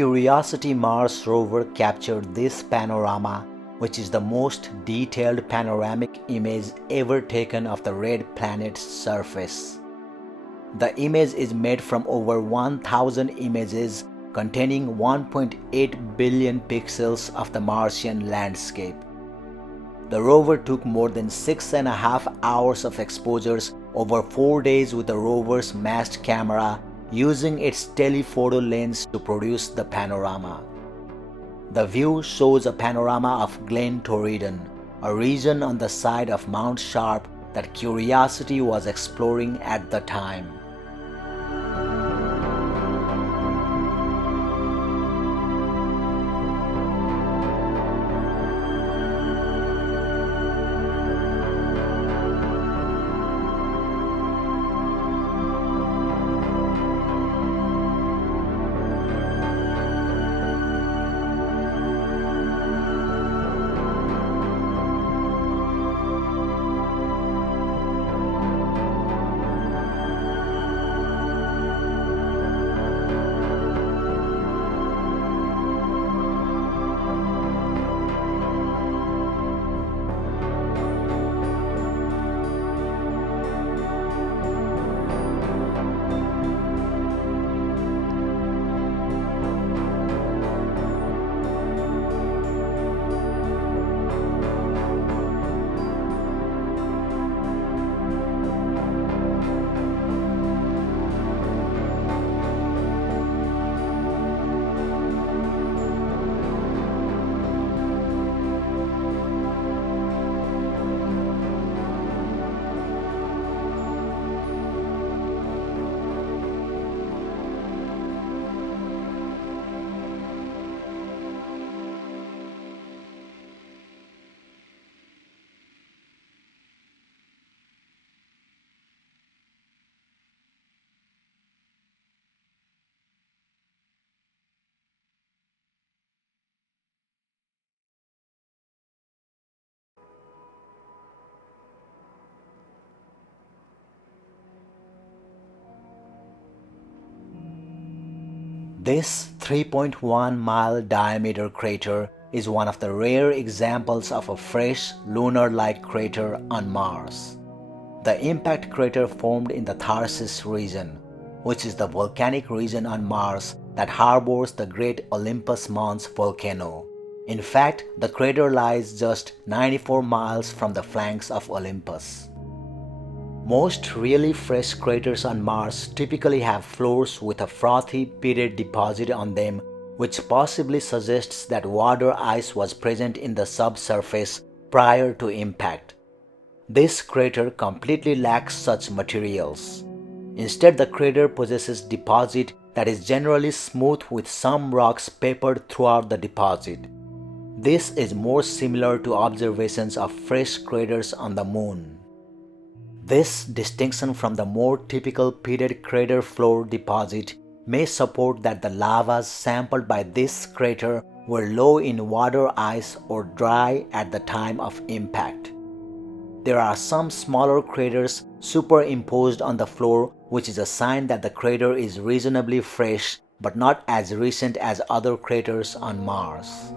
Curiosity Mars rover captured this panorama, which is the most detailed panoramic image ever taken of the red planet's surface. The image is made from over 1,000 images containing 1.8 billion pixels of the Martian landscape. The rover took more than 6.5 hours of exposures over 4 days with the rover's massed camera, using its telephoto lens to produce the panorama. The view shows a panorama of Glen Torridon, a region on the side of Mount Sharp that Curiosity was exploring at the time. This 3.1-mile diameter crater is one of the rare examples of a fresh, lunar-like crater on Mars. The impact crater formed in the Tharsis region, which is the volcanic region on Mars that harbors the great Olympus Mons volcano. In fact, the crater lies just 94 miles from the flanks of Olympus. Most really fresh craters on Mars typically have floors with a frothy pitted deposit on them, which possibly suggests that water ice was present in the subsurface prior to impact. This crater completely lacks such materials. Instead, the crater possesses deposit that is generally smooth with some rocks peppered throughout the deposit. This is more similar to observations of fresh craters on the Moon. This distinction from the more typical pitted crater floor deposit may support that the lavas sampled by this crater were low in water ice or dry at the time of impact. There are some smaller craters superimposed on the floor, which is a sign that the crater is reasonably fresh but not as recent as other craters on Mars.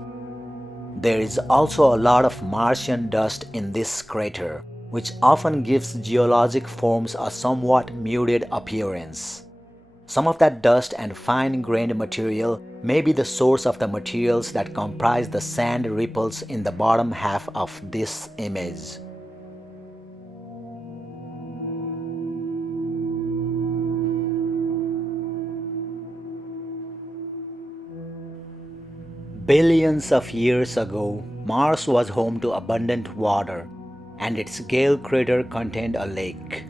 There is also a lot of Martian dust in this crater, which often gives geologic forms a somewhat muted appearance. Some of that dust and fine-grained material may be the source of the materials that comprise the sand ripples in the bottom half of this image. Billions of years ago, Mars was home to abundant water, and its Gale crater contained a lake.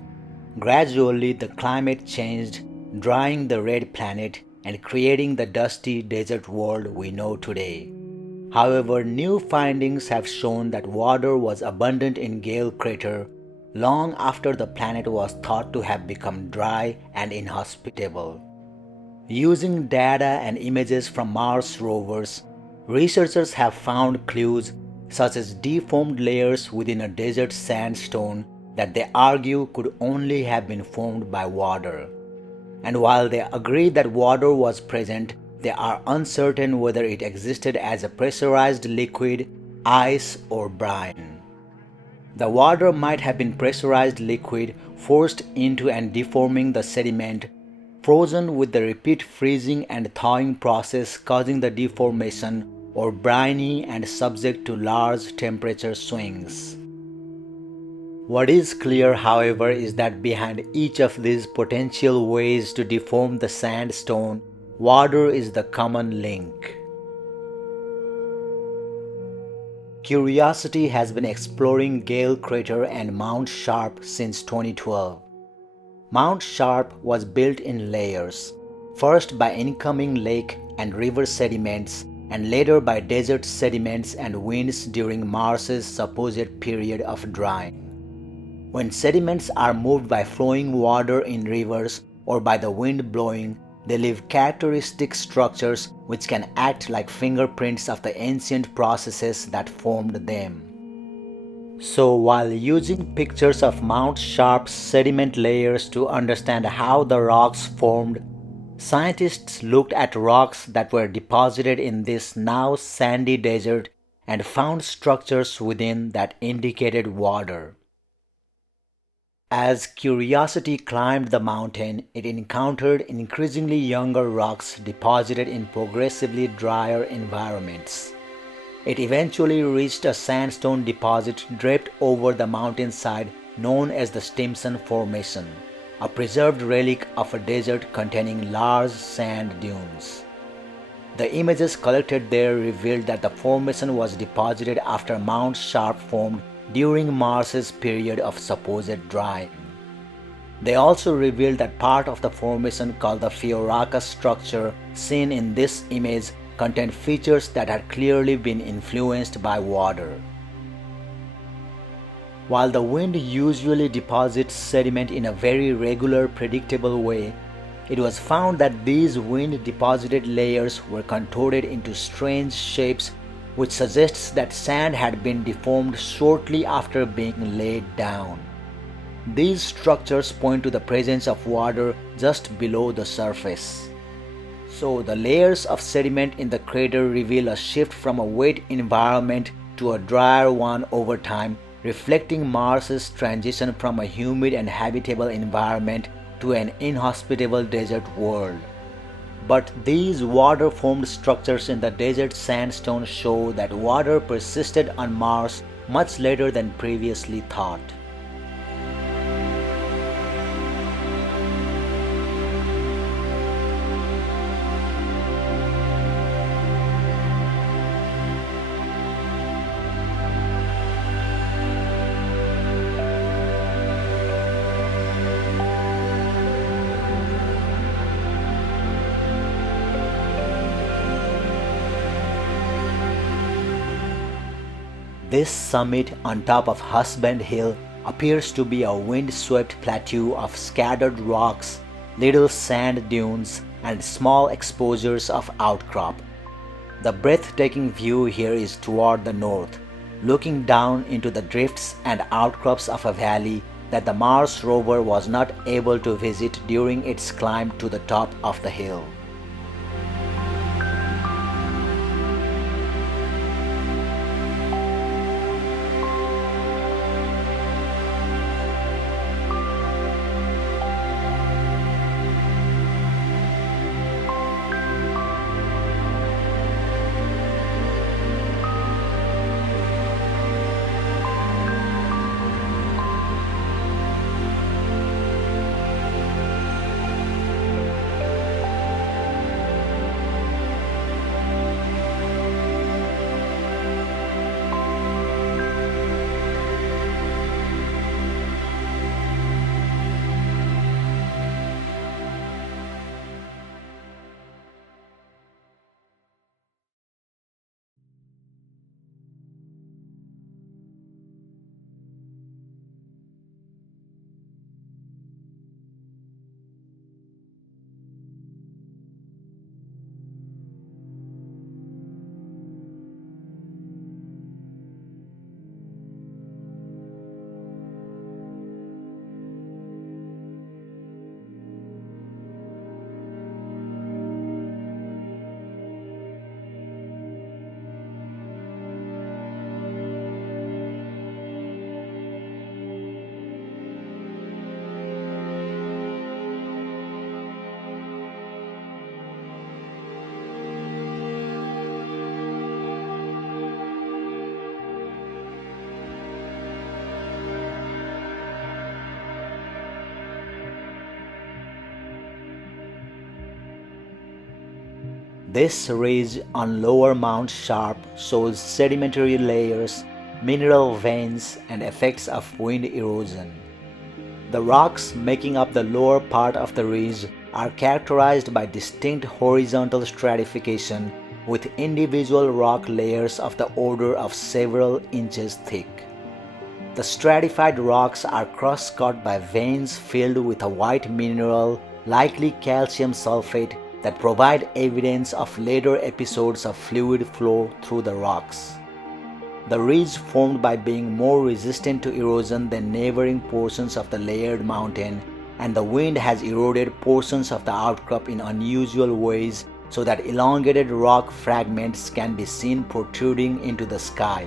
Gradually, the climate changed, drying the red planet and creating the dusty desert world we know today. However, new findings have shown that water was abundant in Gale crater long after the planet was thought to have become dry and inhospitable. Using data and images from Mars rovers, researchers have found clues such as deformed layers within a desert sandstone that they argue could only have been formed by water. And while they agree that water was present, they are uncertain whether it existed as a pressurized liquid, ice, or brine. The water might have been pressurized liquid forced into and deforming the sediment, frozen with the repeat freezing and thawing process causing the deformation, or briny and subject to large temperature swings. What is clear, however, is that behind each of these potential ways to deform the sandstone, water is the common link. Curiosity has been exploring Gale Crater and Mount Sharp since 2012. Mount Sharp was built in layers, first by incoming lake and river sediments, and later by desert sediments and winds during Mars's supposed period of drying. When sediments are moved by flowing water in rivers or by the wind blowing, they leave characteristic structures which can act like fingerprints of the ancient processes that formed them. So while using pictures of Mount Sharp's sediment layers to understand how the rocks formed, scientists looked at rocks that were deposited in this now sandy desert and found structures within that indicated water. As curiosity climbed the mountain, it encountered increasingly younger rocks deposited in progressively drier environments. It eventually reached a sandstone deposit draped over the mountainside known as the Stimson Formation, a preserved relic of a desert containing large sand dunes. The images collected there revealed that the formation was deposited after Mount Sharp formed during Mars's period of supposed drying. They also revealed that part of the formation called the Fioraca structure seen in this image contained features that had clearly been influenced by water. While the wind usually deposits sediment in a very regular, predictable way, it was found that these wind-deposited layers were contorted into strange shapes, which suggests that sand had been deformed shortly after being laid down. These structures point to the presence of water just below the surface. So the layers of sediment in the crater reveal a shift from a wet environment to a drier one over time, reflecting Mars's transition from a humid and habitable environment to an inhospitable desert world. But these water-formed structures in the desert sandstone show that water persisted on Mars much later than previously thought. This summit on top of Husband Hill appears to be a wind-swept plateau of scattered rocks, little sand dunes, and small exposures of outcrop. The breathtaking view here is toward the north, looking down into the drifts and outcrops of a valley that the Mars rover was not able to visit during its climb to the top of the hill. This ridge on lower Mount Sharp shows sedimentary layers, mineral veins, and effects of wind erosion. The rocks making up the lower part of the ridge are characterized by distinct horizontal stratification with individual rock layers of the order of several inches thick. The stratified rocks are cross-cut by veins filled with a white mineral, likely calcium sulfate, that provide evidence of later episodes of fluid flow through the rocks. The ridge formed by being more resistant to erosion than neighboring portions of the layered mountain, and the wind has eroded portions of the outcrop in unusual ways so that elongated rock fragments can be seen protruding into the sky.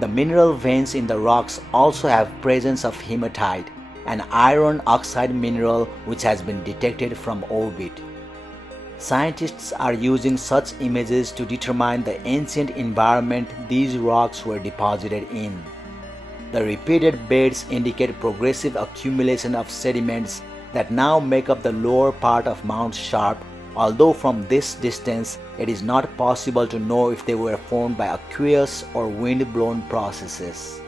The mineral veins in the rocks also have presence of hematite, an iron oxide mineral which has been detected from orbit. Scientists are using such images to determine the ancient environment these rocks were deposited in. The repeated beds indicate progressive accumulation of sediments that now make up the lower part of Mount Sharp, although from this distance it is not possible to know if they were formed by aqueous or wind-blown processes.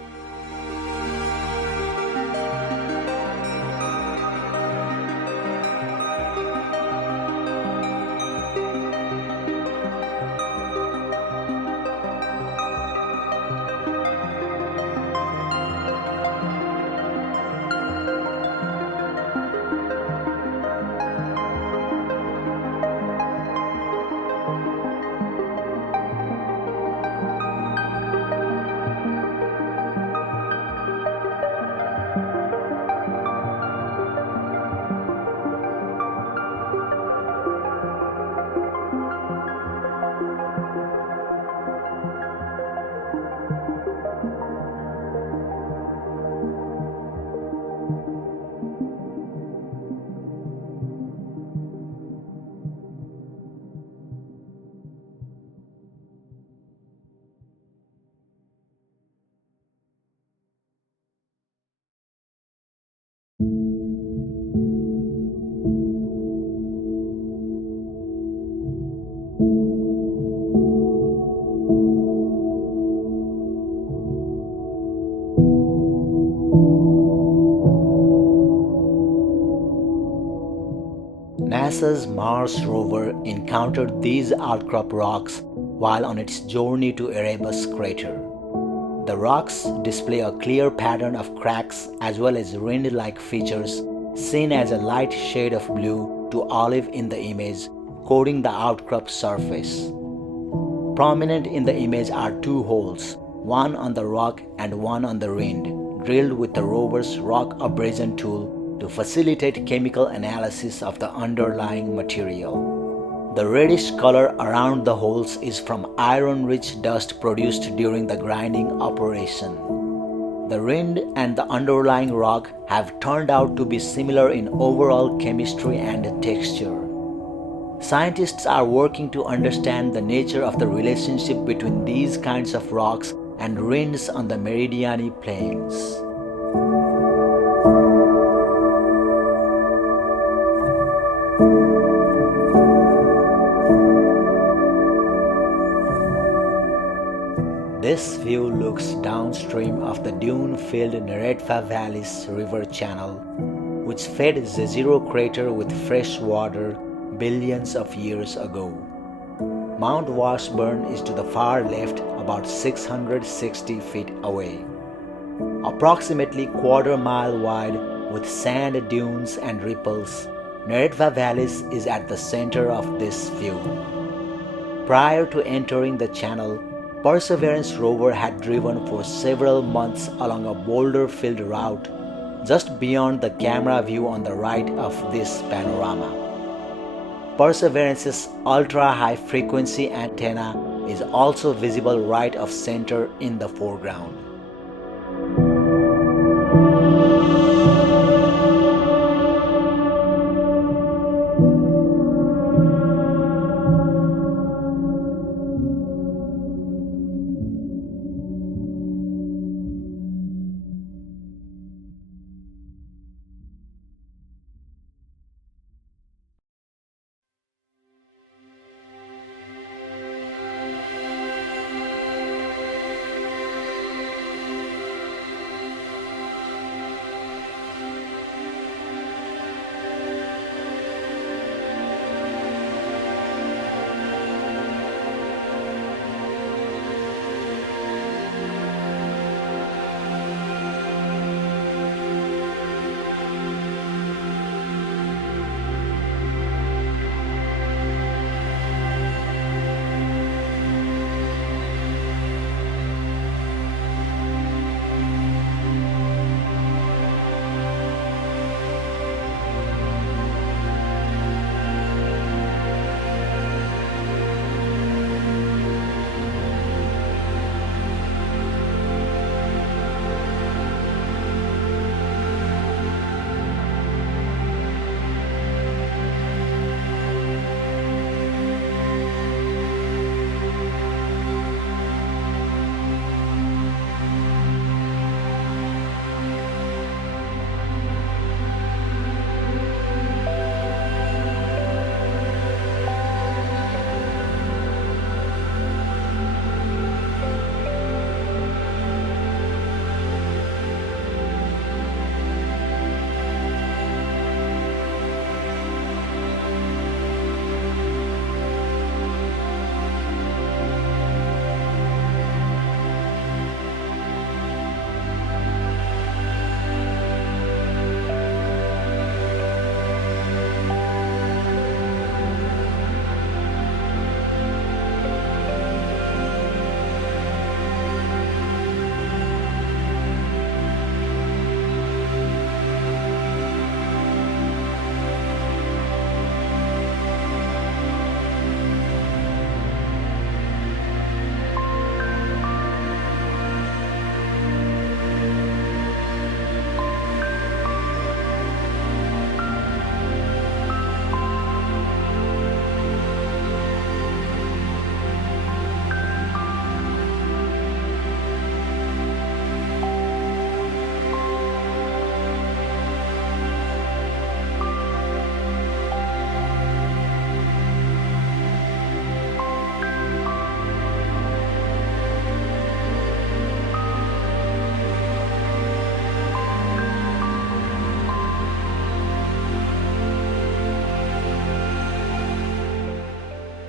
NASA's Mars rover encountered these outcrop rocks while on its journey to Erebus crater. The rocks display a clear pattern of cracks as well as rind-like features seen as a light shade of blue to olive in the image, coating the outcrop surface. Prominent in the image are two holes, one on the rock and one on the rind, drilled with the rover's rock abrasion tool to facilitate chemical analysis of the underlying material. The reddish color around the holes is from iron-rich dust produced during the grinding operation. The rind and the underlying rock have turned out to be similar in overall chemistry and texture. Scientists are working to understand the nature of the relationship between these kinds of rocks and rinds on the Meridiani plains. This view looks downstream of the dune-filled Neretva Valley's river channel, which fed Jezero crater with fresh water billions of years ago. Mount Washburn is to the far left, about 660 feet away. Approximately quarter-mile wide with sand dunes and ripples, Neretva Valley is at the center of this view. Prior to entering the channel, Perseverance rover had driven for several months along a boulder-filled route just beyond the camera view on the right of this panorama. Perseverance's ultra-high frequency antenna is also visible right of center in the foreground.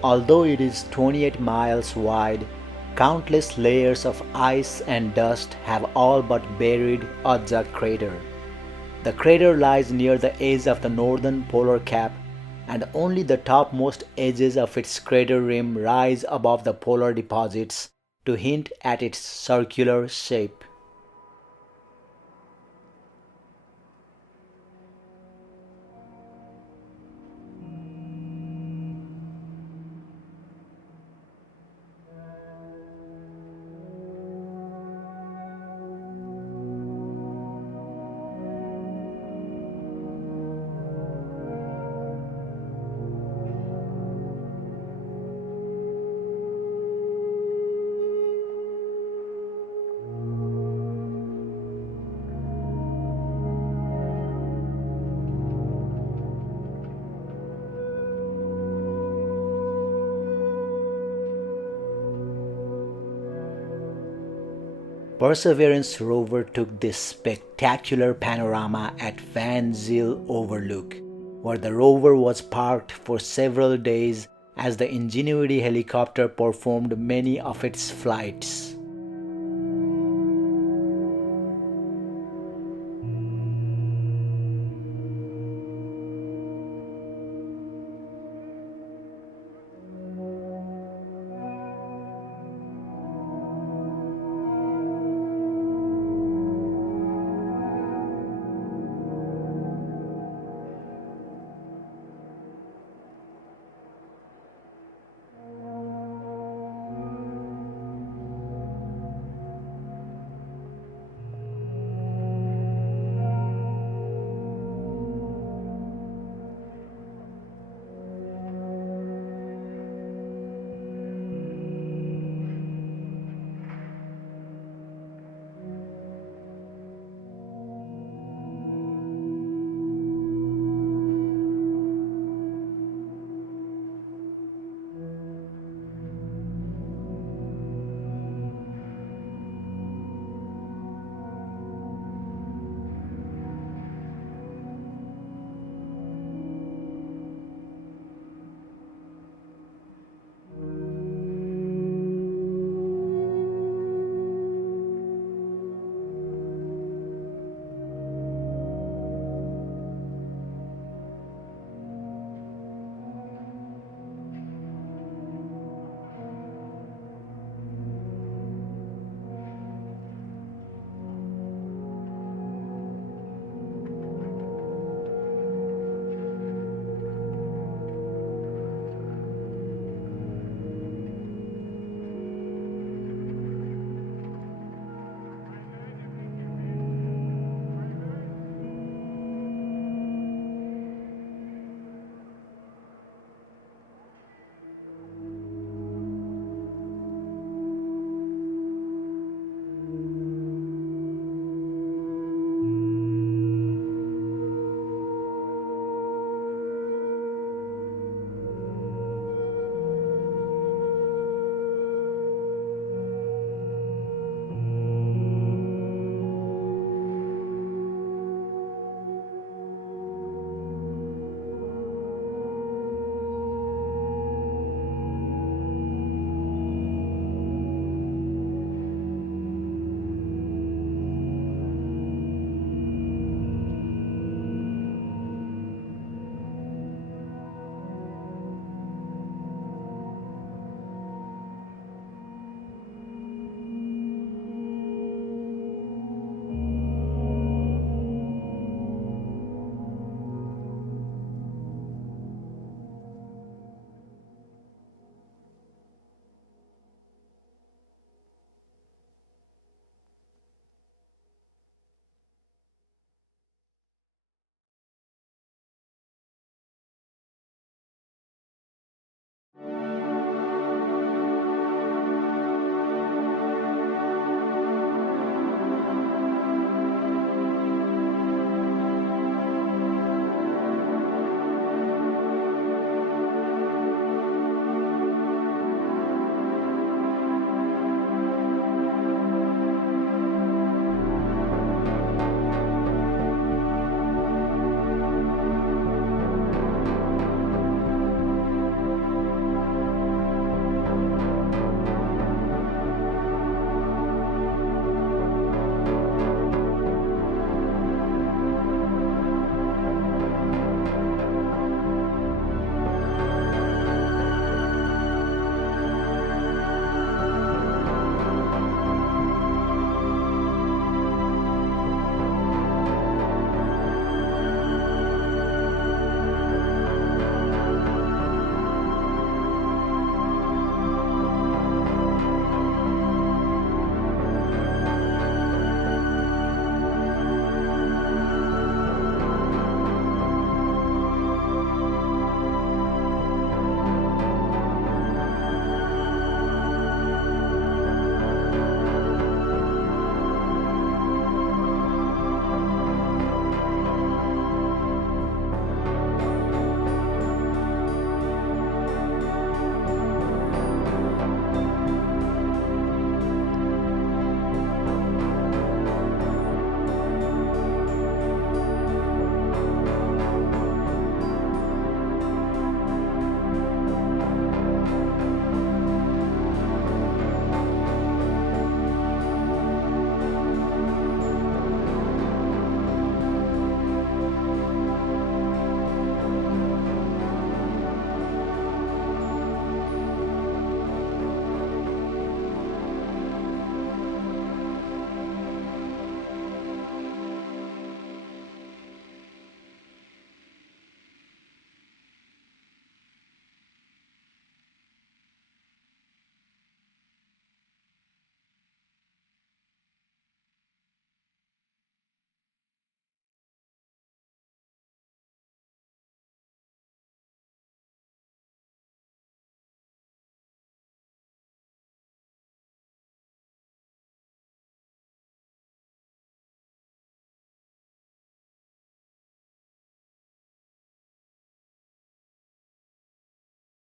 Although it is 28 miles wide, countless layers of ice and dust have all but buried the crater. The crater lies near the edge of the northern polar cap, and only the topmost edges of its crater rim rise above the polar deposits to hint at its circular shape. Perseverance rover took this spectacular panorama at Van Zyl Overlook, where the rover was parked for several days as the Ingenuity helicopter performed many of its flights.